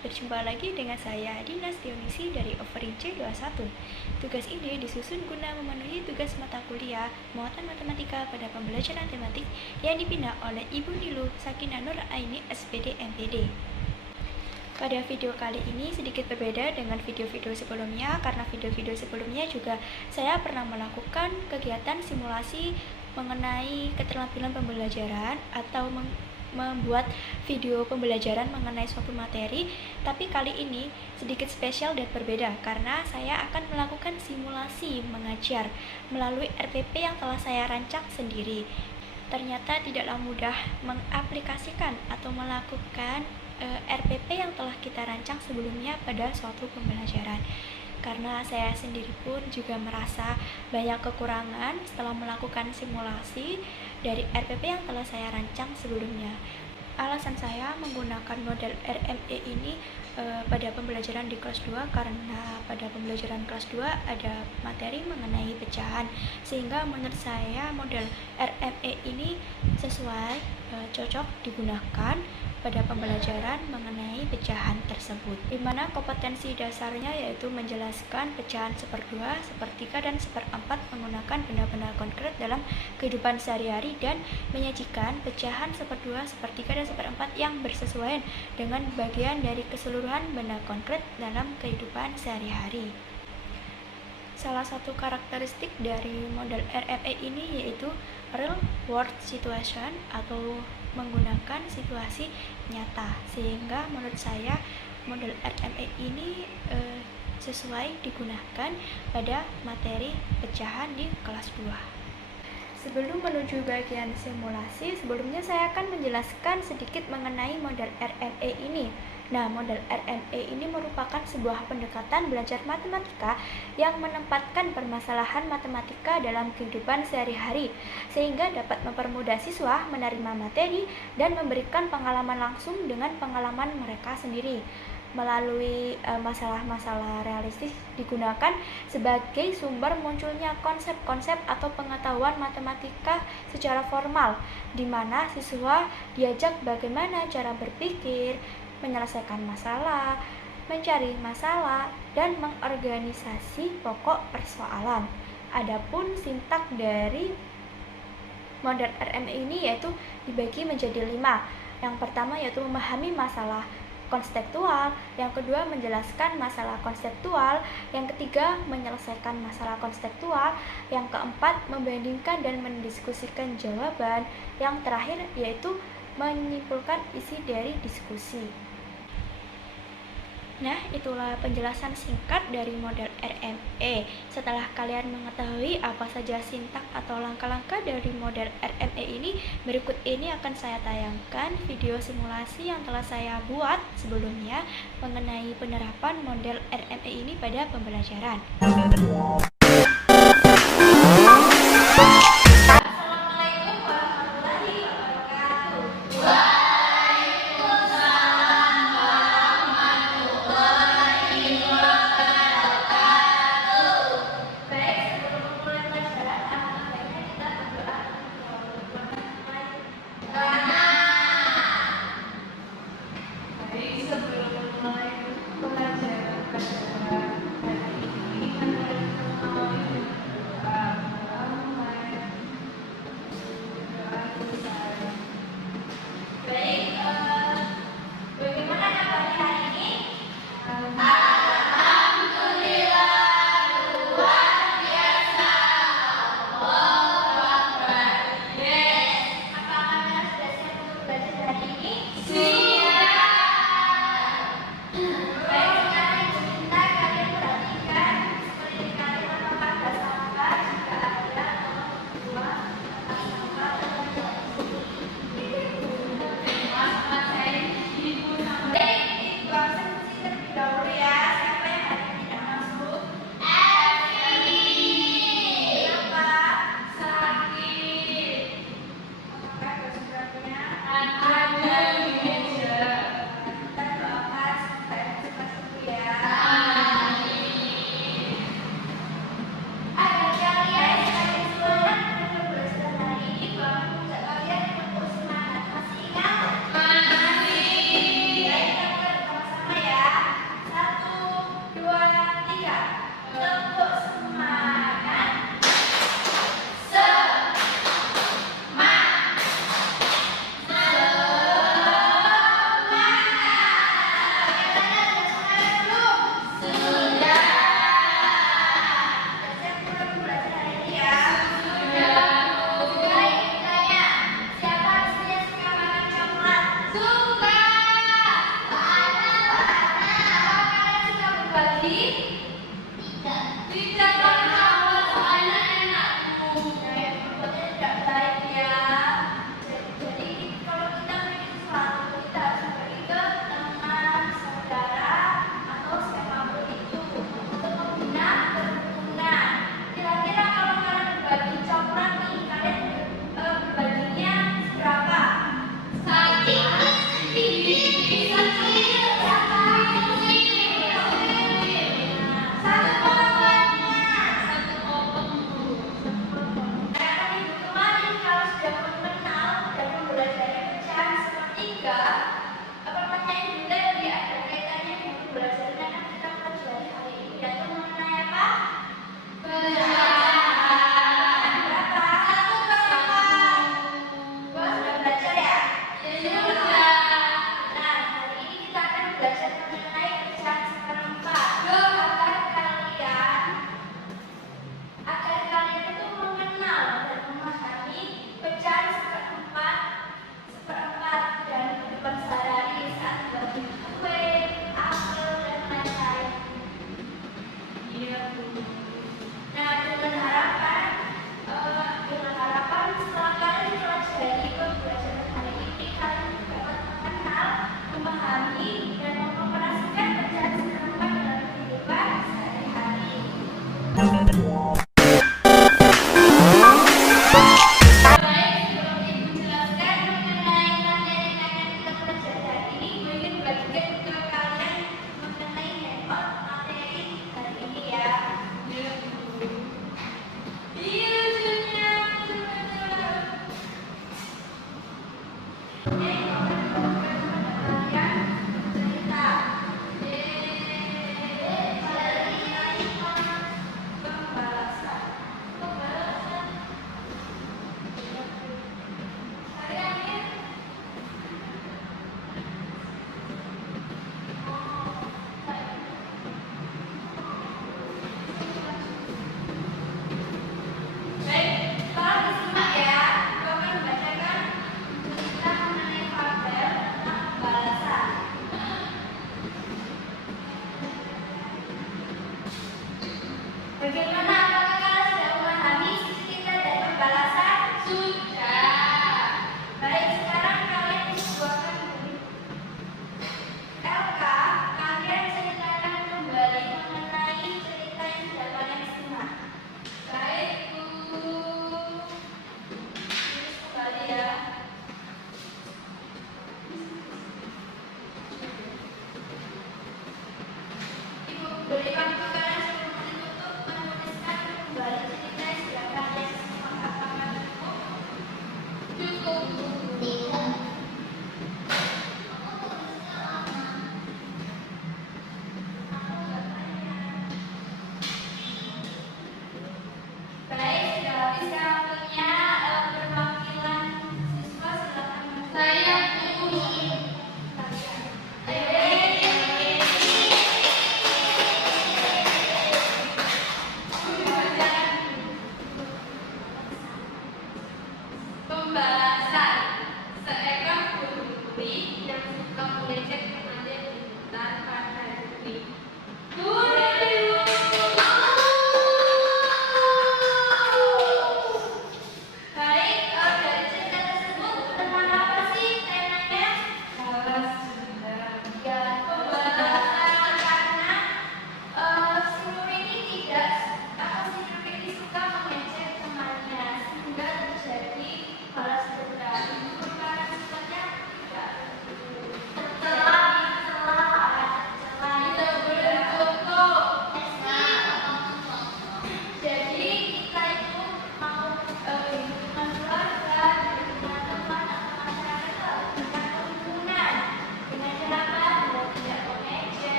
berjumpa lagi dengan saya Dinas Dionisi dari Offering C21. Tugas ini disusun guna memenuhi tugas mata kuliah muatan matematika pada pembelajaran tematik yang dibina oleh Ibu Niluh Sakinah Nur Aini SPD MPD. Pada video kali ini sedikit berbeda dengan video-video sebelumnya, karena video-video sebelumnya juga saya pernah melakukan kegiatan simulasi mengenai keterampilan pembelajaran atau membuat video pembelajaran mengenai suatu materi. Tapi kali ini sedikit spesial dan berbeda karena saya akan melakukan simulasi mengajar melalui RPP yang telah saya rancang sendiri. Ternyata tidaklah mudah mengaplikasikan atau melakukan RPP yang telah kita rancang sebelumnya pada suatu pembelajaran, karena saya sendiri pun juga merasa banyak kekurangan setelah melakukan simulasi dari RPP yang telah saya rancang sebelumnya. Alasan saya menggunakan model RME ini pada pembelajaran di kelas 2 karena pada pembelajaran kelas 2 ada materi mengenai pecahan, sehingga menurut saya model RME ini sesuai cocok digunakan pada pembelajaran mengenai pecahan tersebut, di mana kompetensi dasarnya yaitu menjelaskan pecahan seperdua, sepertiga, dan seperempat menggunakan benda-benda konkret dalam kehidupan sehari-hari dan menyajikan pecahan seperdua, sepertiga, dan seperempat yang bersesuaian dengan bagian dari keseluruhan benda konkret dalam kehidupan sehari-hari. Salah satu karakteristik dari model RME ini yaitu real world situation atau menggunakan situasi nyata, sehingga menurut saya model RME ini sesuai digunakan pada materi pecahan di kelas 2. Sebelum menuju bagian simulasi, sebelumnya saya akan menjelaskan sedikit mengenai model RME ini. Nah, model RME ini merupakan sebuah pendekatan belajar matematika yang menempatkan permasalahan matematika dalam kehidupan sehari-hari, sehingga dapat mempermudah siswa menerima materi dan memberikan pengalaman langsung dengan pengalaman mereka sendiri. Melalui masalah-masalah realistis digunakan sebagai sumber munculnya konsep-konsep atau pengetahuan matematika secara formal, di mana siswa diajak bagaimana cara berpikir, menyelesaikan masalah, mencari masalah, dan mengorganisasi pokok persoalan. Adapun sintak dari model RME ini yaitu dibagi menjadi 5. Yang pertama yaitu memahami masalah konseptual, yang kedua menjelaskan masalah konseptual, yang ketiga menyelesaikan masalah konseptual, yang keempat membandingkan dan mendiskusikan jawaban, yang terakhir yaitu menyimpulkan isi dari diskusi. Nah, itulah penjelasan singkat dari model RME. Setelah kalian mengetahui apa saja sintak atau langkah-langkah dari model RME ini, berikut ini akan saya tayangkan video simulasi yang telah saya buat sebelumnya mengenai penerapan model RME ini pada pembelajaran. Baik, sebelum Ibu jelaskan mengenai materi yang akan kita pelajari ini, Ibu ingin bagikan ke kalian mengenai handout materi hari ini ya. Bagaimana, apakah kalian sudah memahami sisi kita dari pembalasan? Sudah. Baik, sekarang kalian buatkan buku. LK, kalian ceritakan kembali mengenai cerita yang sudah kalian simak. Baik, Bu. Tulis kembali ya. Ibu berikan ke kalian sebelum ditutup menulis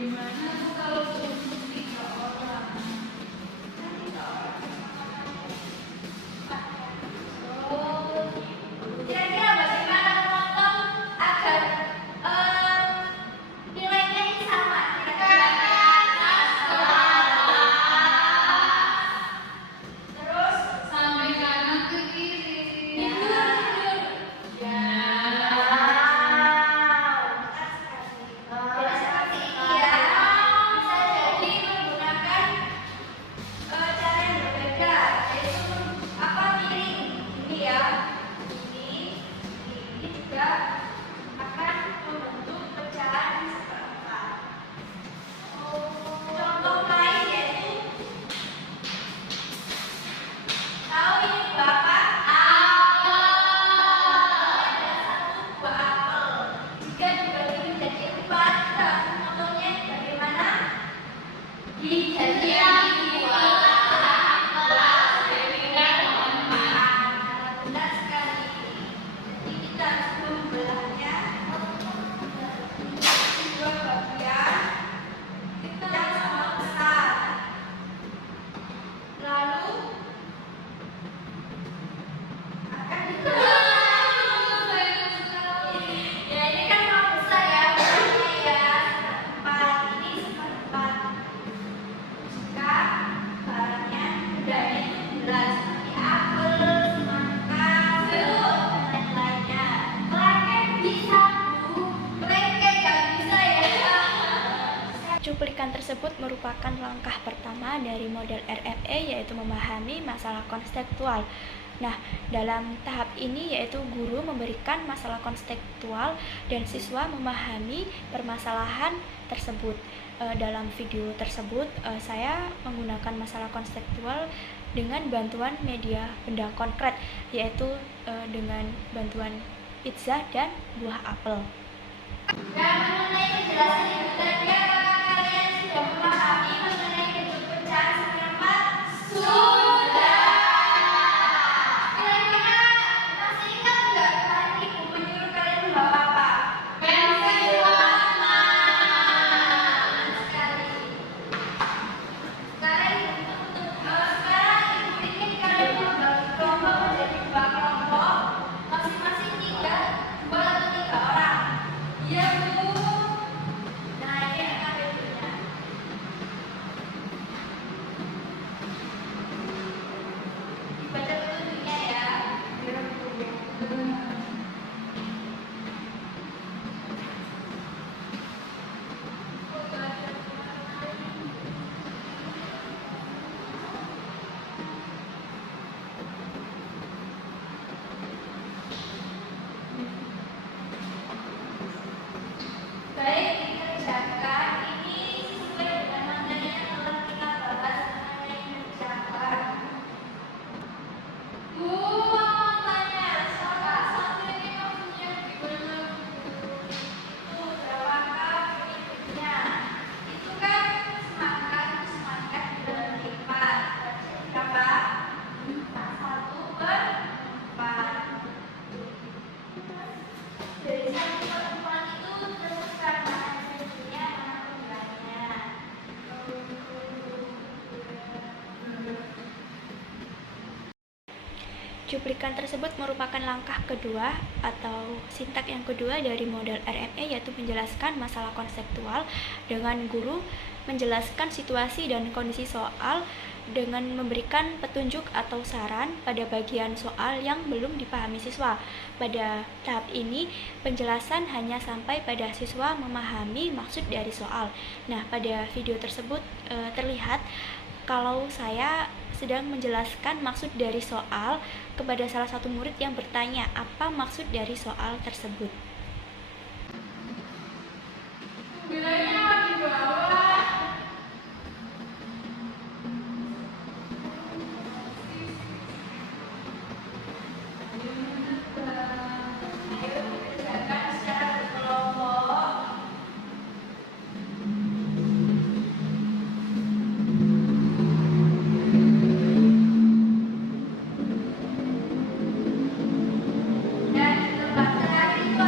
Kira-kira bagaimana memotong agar nilainya ini sama? Terus sampai kanan ke kiri. Jadi seperti ini ya. Bisa jadi menggunakan cara yang berbeda, yaitu miring ini ya. Ini juga akan membentuk pecahan seperempat. Contoh lain yaitu, tahu ini berapa? Ada satu buah apel. Jika dibagi menjadi 4, kita akan memotongnya bagaimana? Dijadikan benar sekali. Jadi kita harus membelahnya menjadi 2 bagian yang sama besar. Lalu akan ya ini kan sama besar ya, bentuknya ya seperempat. Ini seperempat. Jika barangnya bedanya itu belas seperti apel, semangka, jeruk, dan lain-lainnya. Melengket bisa, Bu. Melengket nggak bisa ya. Cuplikan tersebut merupakan langkah pertama dari model RFE, yaitu memahami masalah konseptual. Nah, dalam tahap ini yaitu guru memberikan masalah konseptual dan siswa memahami permasalahan tersebut. Dalam video tersebut saya menggunakan masalah konseptual dengan bantuan media benda konkret, yaitu dengan bantuan pizza dan buah apel. Dan mengenai penjelasan yang tadi, apakah kalian sudah memahami mengenai bentuk pecahan seperempat? Sudah. Kira-kira masih ingat nggak kemarin ibu menyuruh kalian membawa apa? Pensil warna. Benar sekali. Sekarang ibu ingin kalian membagi kelompok menjadi 2 kelompok, masing-masing 2 atau 3 orang. Iya, Bu. Nah, ini akan bentuknya. Dibaca petunjuknya ya. Baik, dikerjakan. Ini sesuai dengan materi yang telah kita bahas mengenai mengerjakan. Bu, mau tanya, salah satu ini maksudnya gimana, Bu? Itu berapa berikutnya? Itu kan semangat berlipat. Berapa? 1/4. Dari 1/4 itu tentukan mana bentuknya, mana pembedaannya. Cuplikan tersebut merupakan langkah kedua atau sintak yang kedua dari model RFE, yaitu menjelaskan masalah konseptual dengan guru menjelaskan situasi dan kondisi soal dengan memberikan petunjuk atau saran pada bagian soal yang belum dipahami siswa. Pada tahap ini, penjelasan hanya sampai pada siswa memahami maksud dari soal. Nah, pada video tersebut terlihat kalau saya sedang menjelaskan maksud dari soal kepada salah satu murid yang bertanya apa maksud dari soal tersebut. Nilainya di bawah. Ayo dikerjakan secara berkelompok. Dan di tempat terakhir itu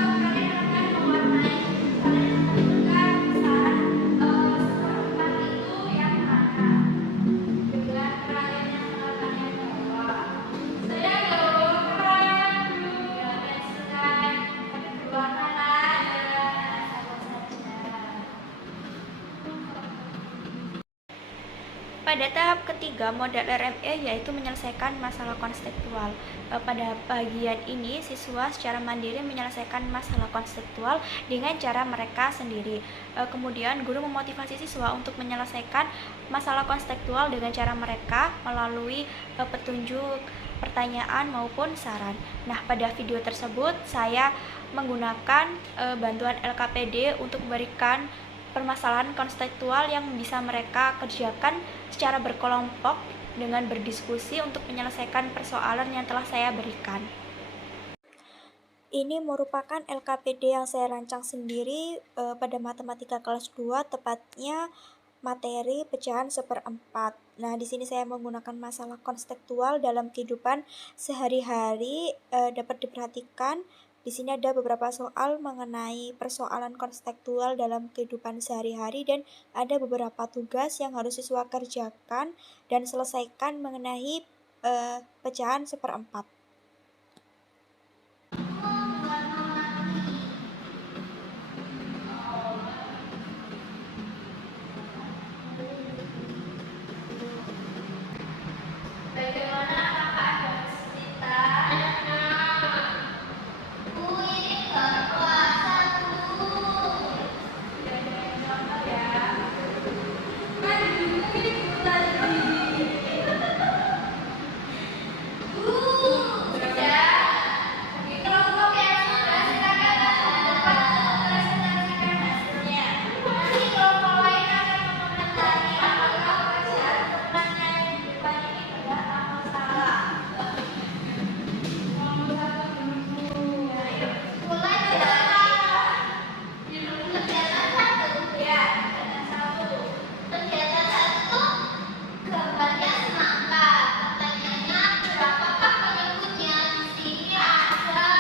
Pada tahap ketiga model RME yaitu menyelesaikan masalah konseptual. Pada bagian ini siswa secara mandiri menyelesaikan masalah konseptual dengan cara mereka sendiri. Kemudian guru memotivasi siswa untuk menyelesaikan masalah konseptual dengan cara mereka melalui petunjuk, pertanyaan maupun saran. Nah, pada video tersebut saya menggunakan bantuan LKPD untuk memberikan permasalahan konseptual yang bisa mereka kerjakan secara berkelompok dengan berdiskusi untuk menyelesaikan persoalan yang telah saya berikan. Ini merupakan LKPD yang saya rancang sendiri pada matematika kelas 2, tepatnya materi pecahan 1/4. Nah, di sini saya menggunakan masalah konseptual dalam kehidupan sehari-hari. Dapat diperhatikan di sini ada beberapa soal mengenai persoalan konseptual dalam kehidupan sehari-hari dan ada beberapa tugas yang harus siswa kerjakan dan selesaikan mengenai pecahan 1/4. Bagaimana apakah ada kesulitan? Bu, ini baru puasa, Bu. Tidak ada yang sama ya. Kan dulu ini bulan ini. Bu, sudah. Di kelompok yang sudah silakan masuk ke depan untuk mempresentasikan hasilnya. Nanti kelompok lain akan mengomentari apakah pekerjaan temannya yang di depan ini benar atau salah. Mulai sekarang. Kegiatan satu. Ya, kegiatan satu. Kegiatan satu. Gambarnya semangka. Pertanyaannya, berapakah penyebutnya? Di sini ada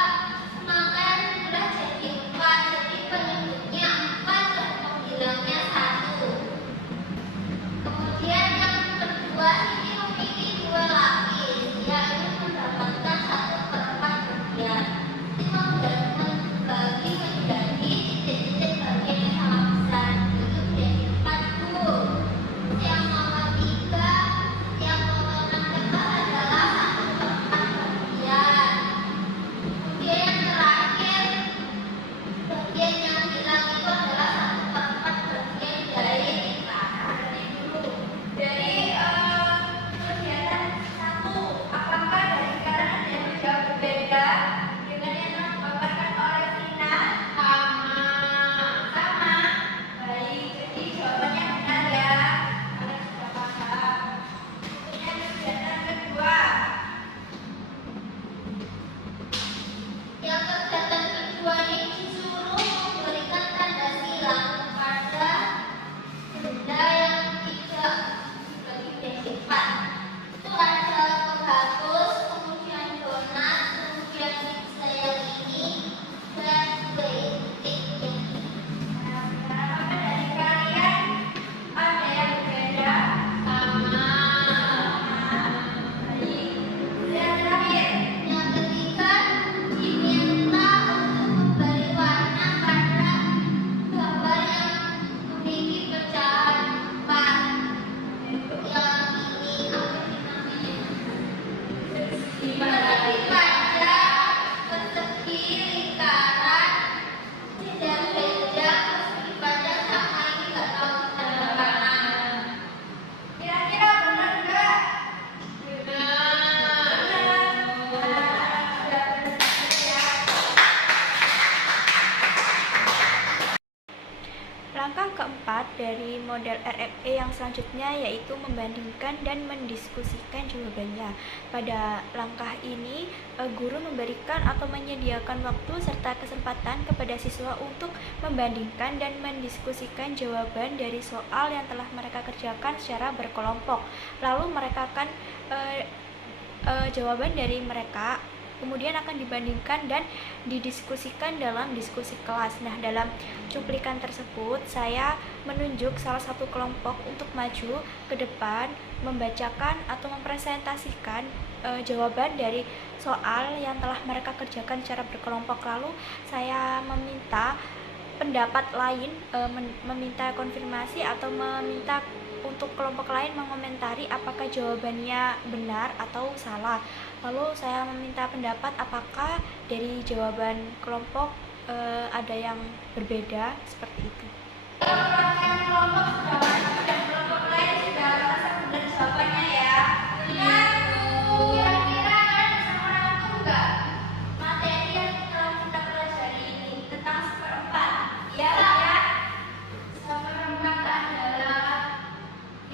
semangka yang sudah jadi 4. Jadi penyebutnya 4 dan penghilangnya 1. Kemudian yang kedua ini memiliki 2 lapis, yaitu mendapatkan 1/4 bagian. Ini membagi menjadi titik-titik bagian yang sama besar, itu menjadi 4, Bu. Yang nomor 3, yang nomor 6 adalah 1/4 bagian. Kemudian yang terakhir, bagian yang hilang itu adalah 1/4 bagian dari kegiatan satu. Apakah dari kalian ada yang menjawab berbeda dengan yang dipaparkan oleh Vina? Sama. Baik, jadi jawabannya benar ya. Kalian sudah paham. Kemudian kegiatan kedua. Yang kegiatan kedua ini disuruh memberikan tanda silang pada benda yang tidak dibagi 4. Itu ada penghapus, kemudian donat, kemudian pizza yang ini, dan titik. Nah, apakah dari kalian ada yang berbeda? Sama. Baik. Yang terakhir, yang ketiga, diminta untuk memberi warna pada gambar yang memiliki pecahan 4. Yang ini persegi panjang, persegi lingkaran, tidak beda, persegi panjang sama ini nggak tahu tanda panah. Kira-kira benar nggak? Langkah keempat dari model RFE yang selanjutnya yaitu membandingkan dan mendiskusikan jawabannya. Pada langkah ini, guru memberikan atau menyediakan waktu serta kesempatan kepada siswa untuk membandingkan dan mendiskusikan jawaban dari soal yang telah mereka kerjakan secara berkelompok. Lalu mereka akan jawaban dari mereka kemudian akan dibandingkan dan didiskusikan dalam diskusi kelas. Nah, dalam cuplikan tersebut saya menunjuk salah satu kelompok untuk maju ke depan membacakan atau mempresentasikan jawaban dari soal yang telah mereka kerjakan secara berkelompok. Lalu saya meminta pendapat lain, meminta konfirmasi atau meminta untuk kelompok lain mengomentari apakah jawabannya benar atau salah. Lalu saya meminta pendapat apakah dari jawaban kelompok ada yang berbeda, seperti itu. Kalau perwakilan kelompok sudah masuk dan kelompok lain sudah merasa benar jawabannya ya. Kira-kira kalian bisa merangkum nggak materi yang telah kita pelajari ini tentang seperempat? Ya, ya. Seperempat adalah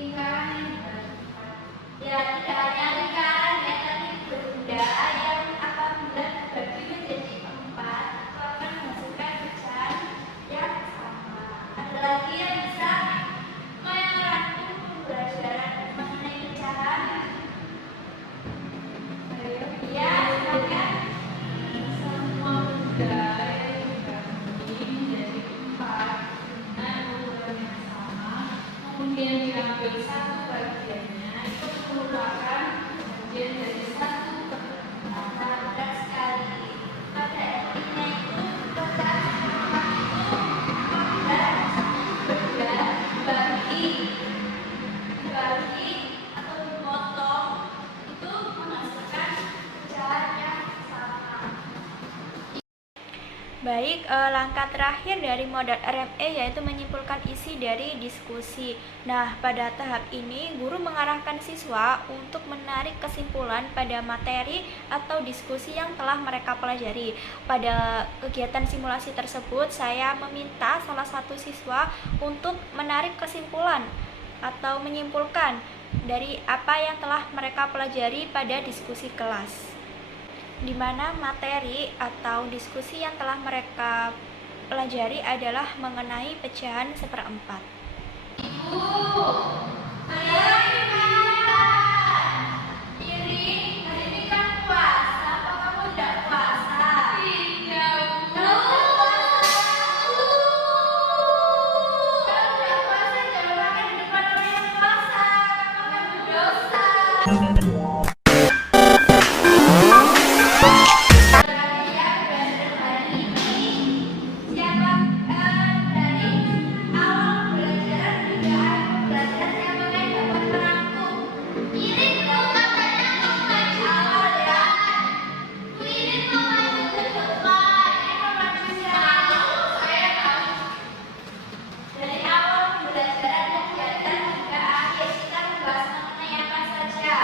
lingkaran yang berempat. Ya, tidak hanya lingkaran ya, tapi benda yang apabila dibagi menjadi empat akan menghasilkan pecahan yang sama. Ada lagi yang bisa merangkum pembelajaran mengenai pecahan? Ya, silakan. Semua benda yang dibagi menjadi empat dengan ukuran yang sama, kemudian diambil satu bagiannya, itu merupakan bagian dari satu perempat. Benar sekali. Pada intinya itu pecahan seperempat itu benda dibagi atau dipotong itu menghasilkan pecahan yang sama. Baik, langkah terakhir dari modal RME yaitu menyimpulkan isi dari diskusi. Nah, pada tahap ini guru mengarahkan siswa untuk menarik kesimpulan pada materi atau diskusi yang telah mereka pelajari. Pada kegiatan simulasi tersebut, saya meminta salah satu siswa untuk menarik kesimpulan atau menyimpulkan dari apa yang telah mereka pelajari pada diskusi kelas, di mana materi atau diskusi yang telah mereka pelajari adalah mengenai pecahan seperempat. Ibu, ayo makan. Iri, hari ini kan puasa. Apa kamu tidak puasa? Tidak, Kamu puasa. Kalau tidak puasa jangan makan di depan orang yang puasa. Kamu akan berdosa. Ya, belajar hari ini. Siapa dari awal belajar hingga akhir belajar siapa yang dapat merangkum? Ini belum katanya mulai awal ya. Ini mau maju ke depan. Ini mau maju jauh. Saya tahu. Dari awal pembelajaran kegiatan hingga akhir kita membahas mengenai apa saja.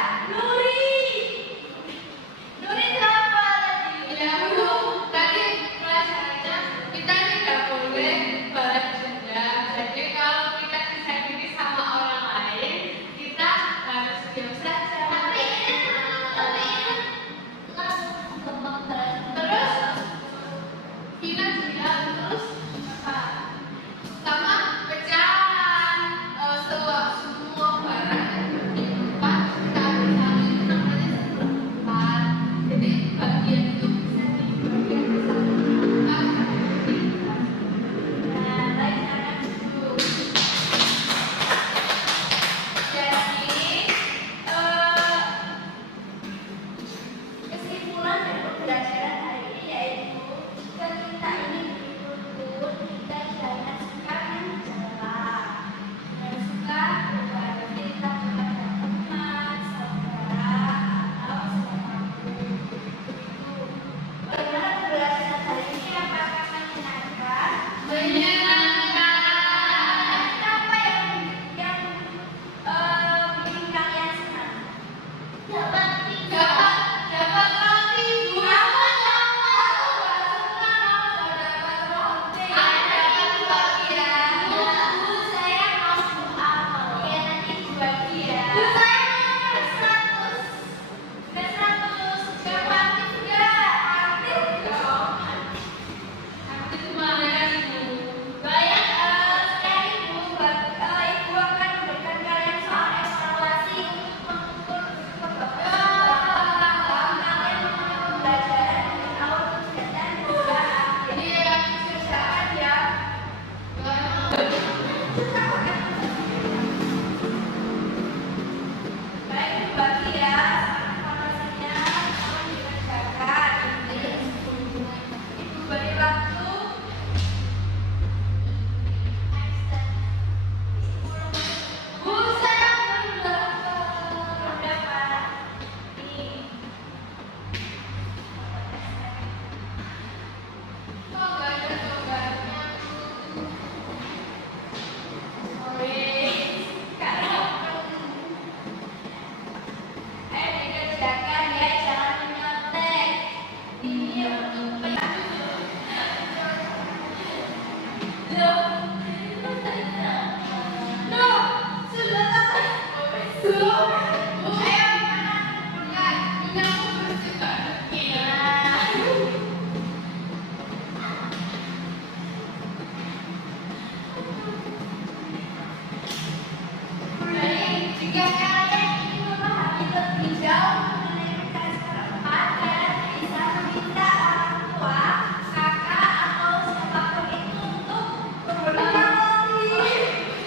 Jika kalian ingin memahami lebih jauh mengenai mekanisme keempat, kalian bisa meminta orang tua, kakak, atau siapapun itu untuk menggunakan roti.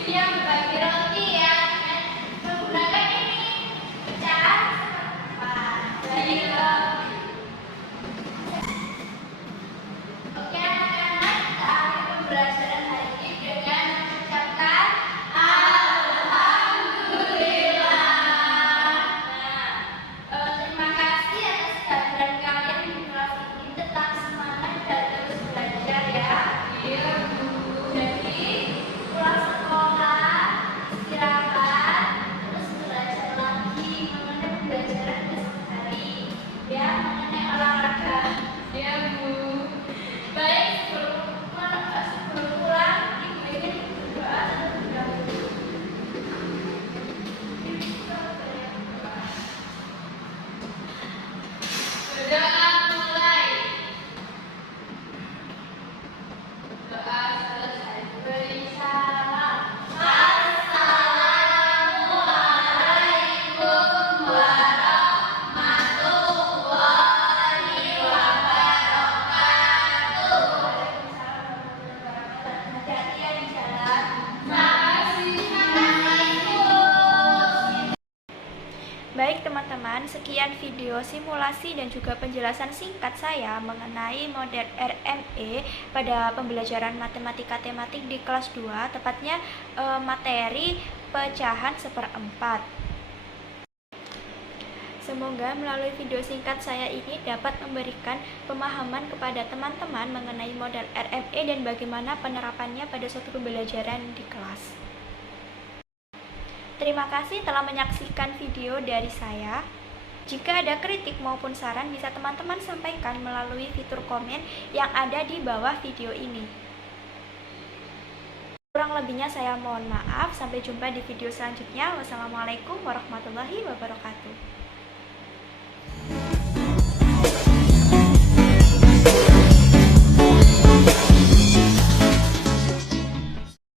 Dia berbagi roti ya, dengan menggunakan ini pecahan seperempat. Baiklah. Oke anak-anak, kita akhiri pembelajaran hari ini dengan mengucapkan terima kasih atas kehadiran kalian di kelas ini. Tetap semangat dan terus belajar ya. Iya, Bu. Jadi pulang sekolah, istirahat, terus belajar lagi mengenai pembelajaran besok hari. Ya, mengenai olahraga. Iya, Bu. Baik, sebelum pulang, Ibu ingin berdoa terlebih dahulu. Berdoa mulai. Doa selesai. Beri salam. Assalamualaikum warahmatullahi wabarakatuh. Hati-hati ya di jalan. Assalamualaikum. Baik teman-teman, sekian video simulasi dan juga penjelasan singkat saya mengenai model RME pada pembelajaran matematika tematik di kelas 2, tepatnya materi pecahan seperempat. Semoga melalui video singkat saya ini dapat memberikan pemahaman kepada teman-teman mengenai model RME dan bagaimana penerapannya pada suatu pembelajaran di kelas. Terima kasih telah menyaksikan video dari saya. Jika ada kritik maupun saran bisa teman-teman sampaikan melalui fitur komen yang ada di bawah video ini. Kurang lebihnya saya mohon maaf. Sampai jumpa di video selanjutnya. Wassalamualaikum warahmatullahi wabarakatuh.